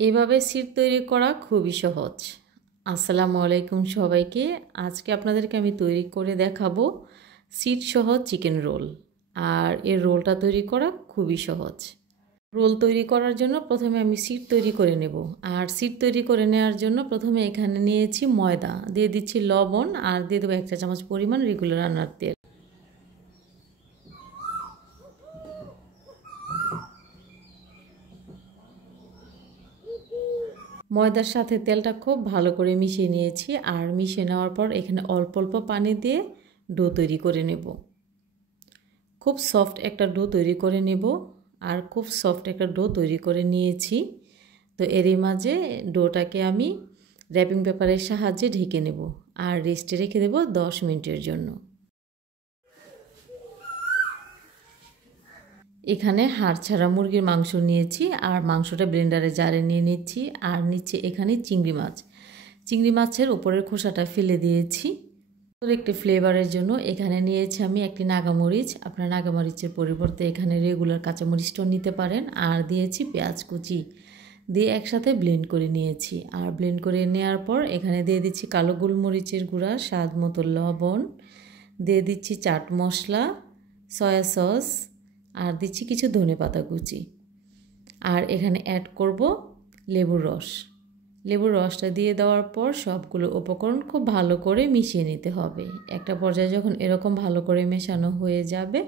এভাবে সিট তৈরি করা খুবই সহজ। আসসালামু আলাইকুম সবাইকে। আজকে আপনাদেরকে আমি তৈরি করে দেখাবো সিট সহ চিকেন রোল। আর এই রোলটা তৈরি করা খুবই সহজ। রোল তৈরি করার জন্য প্রথমে আমি সিট তৈরি করে নেব। আর সিট তৈরি করে নেওয়ার জন্য প্রথমে এখানে নিয়েছি ময়দা, দিয়ে দিচ্ছি লবণ, আর দিয়ে দেবো 1 চা চামচ পরিমাণ রেগুলার রান্নার তেল। ময়দার সাথে তেলটা খুব ভালো করে মিশিয়ে নিয়েছি। আর মিশিয়ে নেওয়ার পর এখানে অল্প অল্প পানি দিয়ে ডো তৈরি করে নেব। খুব সফট একটা ডো তৈরি করে নেব। আর খুব সফট একটা ডো তৈরি করে নিয়েছি। তো এরই মাঝে ডোটাকে আমি র্যাপিং পেপারের সাহায্যে ঢেকে নেব আর রেস্টে রেখে দেব 10 মিনিটের জন্য। এখানে হাড় ছাড়া মুরগির মাংস নিয়েছি আর মাংসটা ব্লেন্ডারে জারে নিয়ে নিচ্ছি। আর নিচে এখানে চিংড়ি মাছ। চিংড়ি মাছের উপরের খোসাটা ফেলে দিয়েছি। একটি ফ্লেভারের জন্য এখানে নিয়েছি আমি একটি নাগামরিচ। আপনার নাগামরিচের পরিবর্তে এখানে রেগুলার কাঁচামরিচটাও নিতে পারেন। আর দিয়েছি পেঁয়াজ কুচি, দিয়ে একসাথে ব্লেন্ড করে নিয়েছি। আর ব্লেন্ড করে নেওয়ার পর এখানে দিয়ে দিচ্ছি কালো গোলমরিচের গুঁড়া, স্বাদ মতো লবণ, দিয়ে দিচ্ছি চাট মশলা, সয়া সস, আর দিচ্ছি কিছু ধনেপাতা কুচি। আর এখানে অ্যাড করব লেবুর রস। লেবুর রসটা দিয়ে দেওয়ার পর সবগুলো উপকরণ খুব ভালো করে মিশিয়ে নিতে হবে। একটা পর্যায়ে যখন এরকম ভালো করে মেশানো হয়ে যাবে,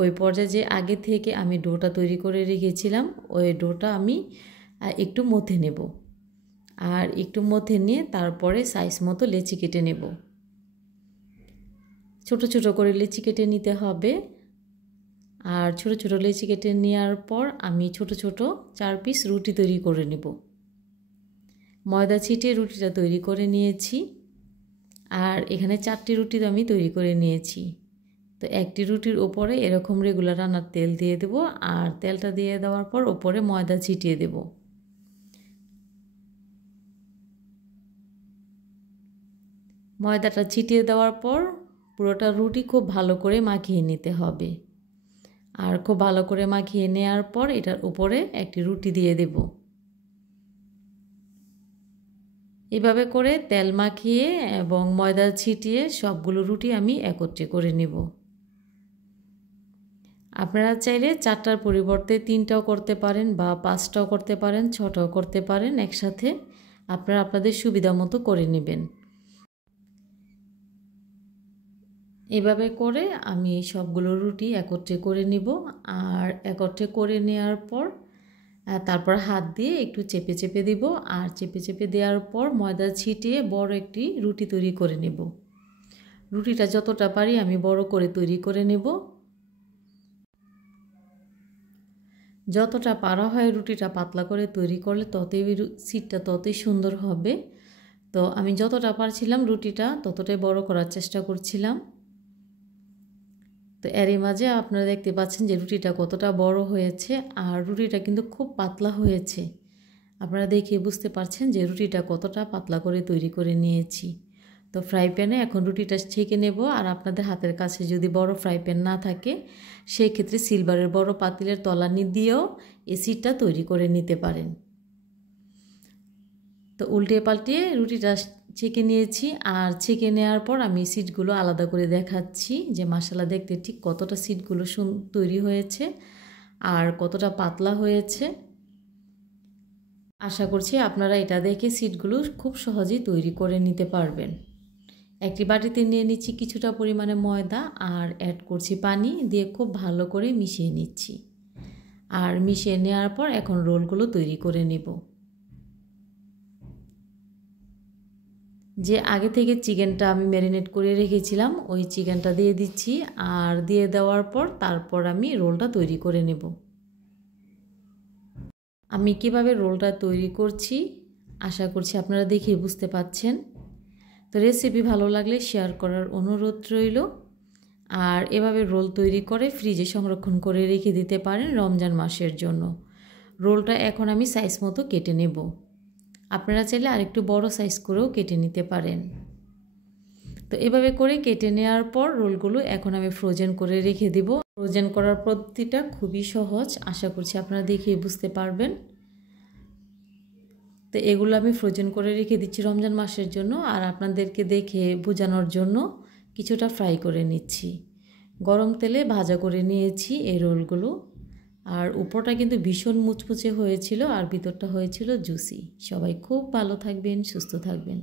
ওই পর্যায়ে যে আগে থেকে আমি ডোটা তৈরি করে রেখেছিলাম, ওই ডোটা আমি একটু মথে নেব। আর একটু মথে নিয়ে তারপরে সাইজ মতো লেচি কেটে নেব। ছোট ছোট করে লেচি কেটে নিতে হবে। আর ছোট ছোট লেচি কেটে নেওয়ার পর আমি ছোট ছোট 4 পিস রুটি তৈরি করে নেব। ময়দা ছিটিয়ে রুটিটা তৈরি করে নিয়েছি। আর এখানে 4টি রুটি আমি তৈরি করে নিয়েছি। তো একটি রুটির ওপরে এরকম রেগুলার রান্নার তেল দিয়ে দেব। আর তেলটা দিয়ে দেওয়ার পর ওপরে ময়দা ছিটিয়ে দেব। ময়দাটা ছিটিয়ে দেওয়ার পর পুরোটা রুটি খুব ভালো করে মাখিয়ে নিতে হবে। আর খুব ভালো করে মাখিয়ে নেওয়ার পর এটার উপরে একটি রুটি দিয়ে দেব। এভাবে করে তেল মাখিয়ে এবং ময়দা ছিটিয়ে সবগুলো রুটি আমি একত্রে করে নেব। আপনারা চাইলে 4টার পরিবর্তে 3টাও করতে পারেন, বা 5টাও করতে পারেন, 6টাও করতে পারেন। একসাথে আপনারা আপনাদের সুবিধা মতো করে নেবেন। এভাবে করে আমি সবগুলো রুটি একত্রে করে নিব। আর একত্রে করে নেওয়ার পর তারপর হাত দিয়ে একটু চেপে চেপে দিব। আর চেপে চেপে দেওয়ার পর ময়দা ছিটিয়ে বড় একটি রুটি তৈরি করে নেব। রুটিটা যতটা পারি আমি বড় করে তৈরি করে নেব। যতটা পারা হয় রুটিটা পাতলা করে তৈরি করলে ততই সিটটা ততই সুন্দর হবে। তো আমি যতটা পারছিলাম রুটিটা ততটাই বড় করার চেষ্টা করছিলাম। তো এরই মাঝে আপনারা দেখতে পাচ্ছেন যে রুটিটা কতটা বড় হয়েছে। আর রুটিটা কিন্তু খুব পাতলা হয়েছে। আপনারা দেখে বুঝতে পারছেন যে রুটিটা কতটা পাতলা করে তৈরি করে নিয়েছি। তো ফ্রাই প্যানে এখন রুটিটা ছেঁকে নেব। আর আপনাদের হাতের কাছে যদি বড় ফ্রাই প্যান না থাকে, সেই ক্ষেত্রে সিলভারের বড় পাতিলের তলানি দিয়েও এই সিটটা তৈরি করে নিতে পারেন। তো উল্টে পাল্টিয়ে রুটিটা ছেঁকে নিয়েছি। আর ছেঁকে নেওয়ার পর আমি সিটগুলো আলাদা করে দেখাচ্ছি যে মাশাআল্লাহ দেখতে ঠিক কতটা সিটগুলো তৈরি হয়েছে আর কতটা পাতলা হয়েছে। আশা করছি আপনারা এটা দেখে সিটগুলো খুব সহজেই তৈরি করে নিতে পারবেন। একটি বাটিতে নিয়ে নিচ্ছি কিছুটা পরিমাণে ময়দা আর অ্যাড করছি পানি, দিয়ে খুব ভালো করে মিশিয়ে নিচ্ছি। আর মিশিয়ে নেওয়ার পর এখন রোলগুলো তৈরি করে নেব। যে আগে থেকে চিকেনটা আমি ম্যারিনেট করে রেখেছিলাম, ওই চিকেনটা দিয়ে দিচ্ছি। আর দিয়ে দেওয়ার পর তারপর আমি রোলটা তৈরি করে নেব। আমি কিভাবে রোলটা তৈরি করছি আশা করছি আপনারা দেখে বুঝতে পাচ্ছেন। তো রেসিপি ভালো লাগলে শেয়ার করার অনুরোধ রইল। আর এভাবে রোল তৈরি করে ফ্রিজে সংরক্ষণ করে রেখে দিতে পারেন রমজান মাসের জন্য। রোলটা এখন আমি সাইজ মতো কেটে নেব। আপনারা চাইলে আরেকটু বড় সাইজ করেও কেটে নিতে পারেন। তো এভাবে করে কেটে নেওয়ার পর রোলগুলো এখন আমি ফ্রোজেন করে রেখে দিব। ফ্রোজেন করার পদ্ধতিটা খুবই সহজ, আশা করছি আপনারা দেখে বুঝতে পারবেন। তো এগুলো আমি ফ্রোজেন করে রেখে দিচ্ছি রমজান মাসের জন্য, আর আপনাদেরকে দেখে বোঝানোর জন্য কিছুটা ফ্রাই করে নিচ্ছি। গরম তেলে ভাজা করে নিয়েছি এই রোলগুলো। আর উপরটা কিন্তু ভীষণ মুচমুচে হয়েছিল আর ভিতরটা হয়েছিল জুসি। সবাই খুব ভালো থাকবেন, সুস্থ থাকবেন।